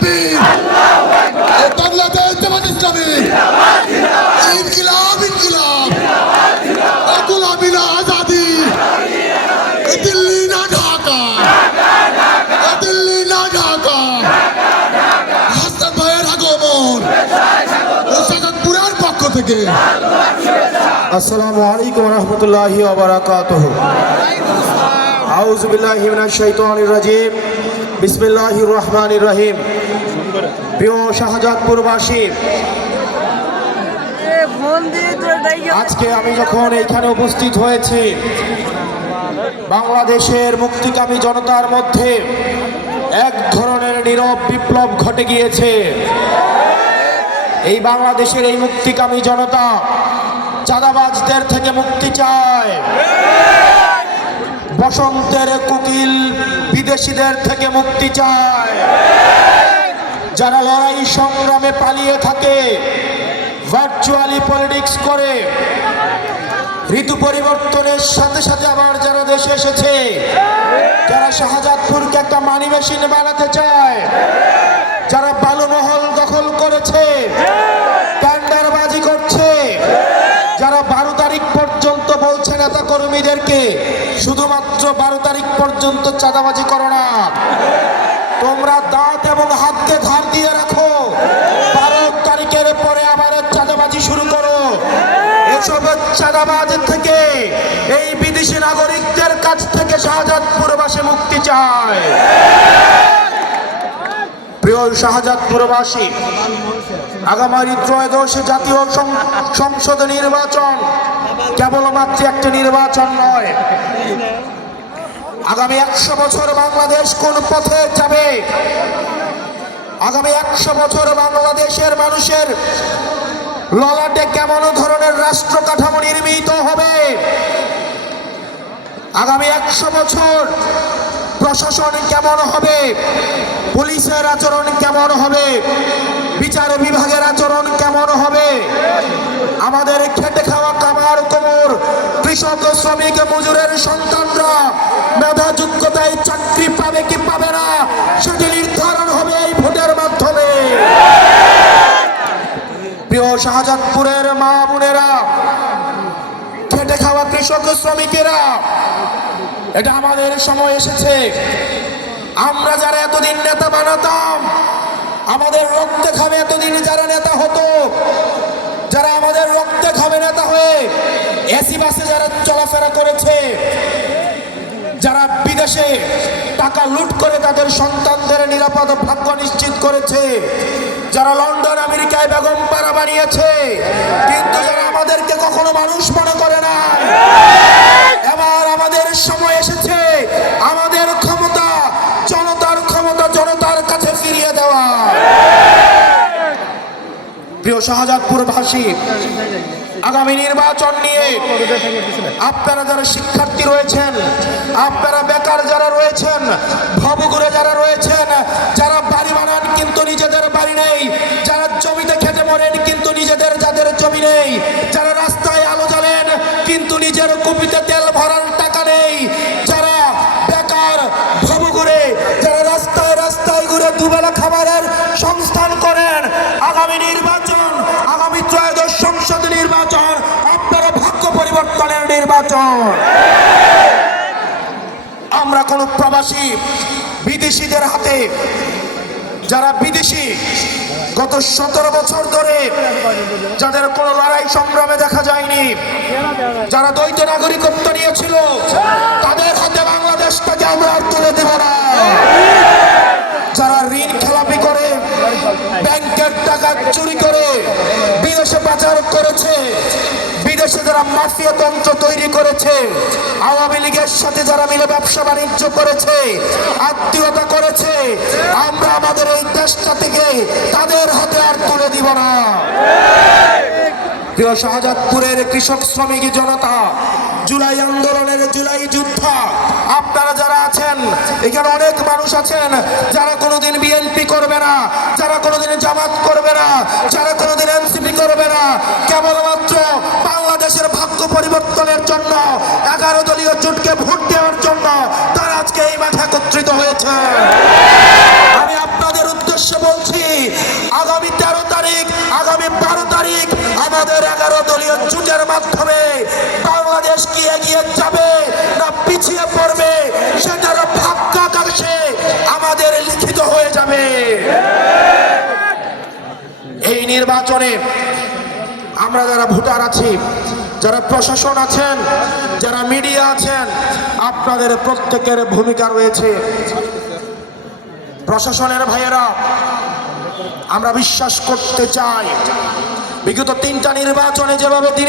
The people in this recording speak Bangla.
ইসলামী। বাংলাদেশ জামাত ইসলামী। ঢাকা। দিল্লি ঢাকা। হাসান ভাইয়ের পক্ষ থেকে। আসসালামু আলাইকুম রহমতুল্লাহি ওবরাকাতুহু আউযু বিল্লাহি মিনাশ শাইতানির রাজিম। বিসমিল্লাহির রহমানির রহিম। প্রিয় শাহজাদপুরবাসী আজকে আমি যখন এইখানে উপস্থিত হয়েছি বাংলাদেশের মুক্তিকামী জনতার মধ্যে এক ধরনের নীরব বিপ্লব ঘটে গিয়েছে। এই বাংলাদেশের এই মুক্তিকামী জনতা চাঁদাবাজদের থেকে মুক্তি চায়। বসন্তের কুকিল বিদেশিদের থেকে মুক্তি চায়। যারা লড়াই সংগ্রামে পালিয়ে থাকে ভার্চুয়ালি পলিটিক্স করে, ঋতু পরিবর্তনের সাথে সাথে আবার যারা দেশে এসেছে, যারা শাহজাদপুরকে একটা মানি মেশিন বানাতে চায়, যারা বালুমহল দখল করেছে টেন্ডারবাজি করছে, যারা বারো তারিখ পর্যন্ত বলছে নেতা কর্মীদেরকে, শুধুমাত্র বারো তারিখ পর্যন্ত চাঁদাবাজি করো না। তোমরা দাঁত এবং হাতকে ধার দিয়ে রাখো। বারো তারিখের পরে আবার চাঁদাবাজি শুরু করো। এসব চাঁদাবাজ থেকে এই বিদেশি নাগরিকদের কাছ থেকে শাহজাদপুরবাসী মুক্তি চায়। প্রিয় শাহজাদপুরবাসী, আগামী ত্রয়োদশ জাতীয় সংসদ নির্বাচন কেবলমাত্র একটি নির্বাচন নয় আগামী একশো বছর বাংলাদেশ কোন পথে যাবে? আগামী একশো বছর বাংলাদেশের মানুষের ললাটে কেমন ধরনের রাষ্ট্র কাঠামো নির্মিত হবে? আগামী একশো বছর প্রশাসন কেমন হবে? পুলিশের আচরণ কেমন হবে? বিচার বিভাগের আচরণ কেমন হবে? আমাদের খেটে খাওয়া কামার কোমর, কৃষক শ্রমিক মজুরের সন্তানরা মেধা যোগ্যতায় চাকরি পাবে কি পাবে না, সেটি নির্ধারণ হবে এই ভোটের মাধ্যমে। প্রিয় শাহজাদপুরের মা বোনেরা, খেটে খাওয়া কৃষক শ্রমিকেরা, এটা আমাদের সময় এসেছে। আমরা যারা এতদিন নেতা বানাতাম, আমাদের রক্তে খাবে এতদিন যারা নেতা হতো বিদেশে টাকা লুট করে তাদের সন্তানদের নিরাপদ ভাগ্য নিশ্চিত করেছে। যারা লন্ডন, আমেরিকায় বেগম পাড়া বানিয়েছে, কিন্তু যারা আমাদেরকে কখনো মানুষ মনে করে না। এবার আমাদের সময় এসেছে, আমাদের ক্ষমতা, জনতার ক্ষমতা জনতার কাছে ফিরিয়ে দেওয়া। প্রিয় শাহজাদপুরবাসী আগামী নির্বাচন নিয়ে আপনারা যারা শিক্ষার্থী রয়েছেন আপনারা বেকার যারা রয়েছেন ভবঘুরে যারা রয়েছেন যারা বাড়ি বানান পরিবর্তনের নির্বাচন। আমরা কোন প্রবাসী, বিদেশিদের হাতে, যারা বিদেশি, গত সতেরো বছর ধরে যাদের কোনো লড়াই সংগ্রামে দেখা যায়নি, যারা দ্বৈত নাগরিকত্ব নিয়েছিল, তাদের হাতে বাংলাদেশটাকে আমরা তুলে দেব। বিদেশে মাফিয়া তন্ত্র তৈরি করেছে। আওয়ামী লীগের সাথে যারা মিলে ব্যবসা বাণিজ্য করেছে, আত্মীয়তা করেছে, আমরা আমাদের এই দেশটা থেকে তাদের হাতে আর তুলে দিব না। প্রিয় শাহজাদপুরের কৃষক শ্রমিক জনতা, জুলাই আন্দোলনের জুলাই যোদ্ধা, আপনারা যারা আছেন, এখানে অনেক মানুষ আছেন, যারা কোনোদিন বিএনপি করবে না, যারা কোনোদিন জামাত করবে না, যারা কোনোদিন ইনস্টিটিউটকে ভোট দেওয়ার জন্য তারা আজকে এই মাঠে একত্রিত হয়েছে। আমি আপনাদের উদ্দেশ্যে বলছি, আগামী তেরো তারিখ, আগামী বারো তারিখ আমাদের এগারো দলীয় জুটের মাধ্যমে বাংলাদেশ কি এগিয়ে যাবে না পিছিয়ে পড়বে, সেটার ভাগ্যাকাঙ্ক্ষে আমাদের লিখিত হয়ে যাবে। এই নির্বাচনে আমরা যারা ভোটার আছি যারা প্রশাসন আছেন, যারা মিডিয়া আছেন, আপনাদের প্রত্যেকের ভূমিকা রয়েছে। প্রশাসনের ভাইয়েরা, আমরা বিশ্বাস করতে চাই। বিগত তিনটা নির্বাচনে যেভাবে দিনে